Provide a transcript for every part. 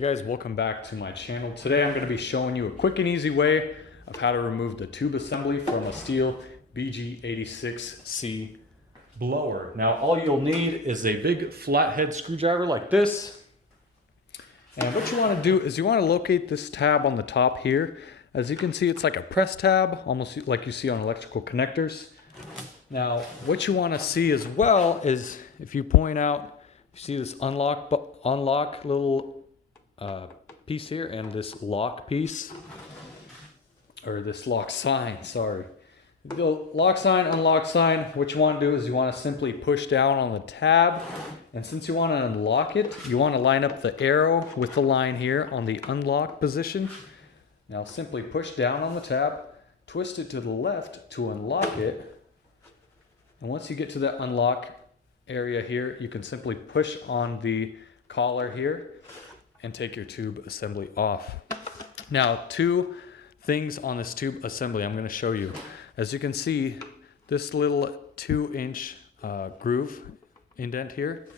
Hey guys, welcome back to my channel. Today I'm going to be showing you a quick and easy way of how to remove the tube assembly from a Stihl BG86C blower. Now all you'll need is a big flathead screwdriver like this. And what you want to do is you want to locate this tab on the top here. As you can see, it's like a press tab, almost like you see on electrical connectors. Now what you want to see as well is if you point out, you see this unlock little piece here and this lock piece, or this lock sign, sorry. The lock sign, unlock sign, what you want to do is you want to simply push down on the tab, and since you want to unlock it, you want to line up the arrow with the line here on the unlock position. Now simply push down on the tab, twist it to the left to unlock it, and once you get to that unlock area here, you can simply push on the collar here and take your tube assembly off. Now, two things on this tube assembly I'm going to show you. As you can see, this little 2-inch groove indent here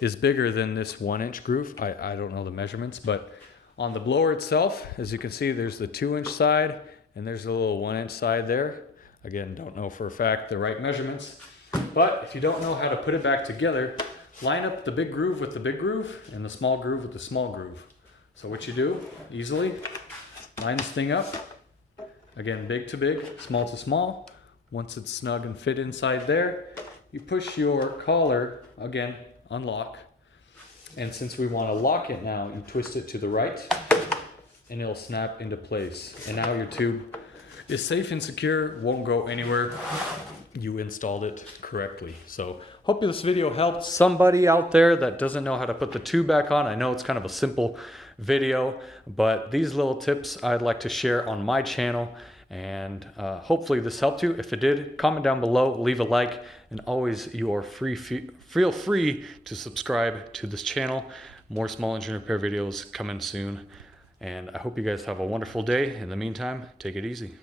is bigger than this 1-inch groove. I don't know the measurements, but on the blower itself, as you can see, there's the 2-inch side and there's a little 1-inch side there. Again, don't know for a fact the right measurements, but if you don't know how to put it back together, line up the big groove with the big groove and the small groove with the small groove. So what you do, easily, line this thing up. Again, big to big, small to small. Once it's snug and fit inside there, you push your collar, again, unlock. And since we want to lock it now, you twist it to the right and it'll snap into place. And now your tube is safe and secure, won't go anywhere. You installed it correctly. So hope this video helped somebody out there that doesn't know how to put the tube back on. I know it's kind of a simple video, but these little tips I'd like to share on my channel, and hopefully this helped you. If it did, comment down below, leave a like, and always you are feel free to subscribe to this channel. More small engine repair videos coming soon, and I hope you guys have a wonderful day. In the meantime, take it easy.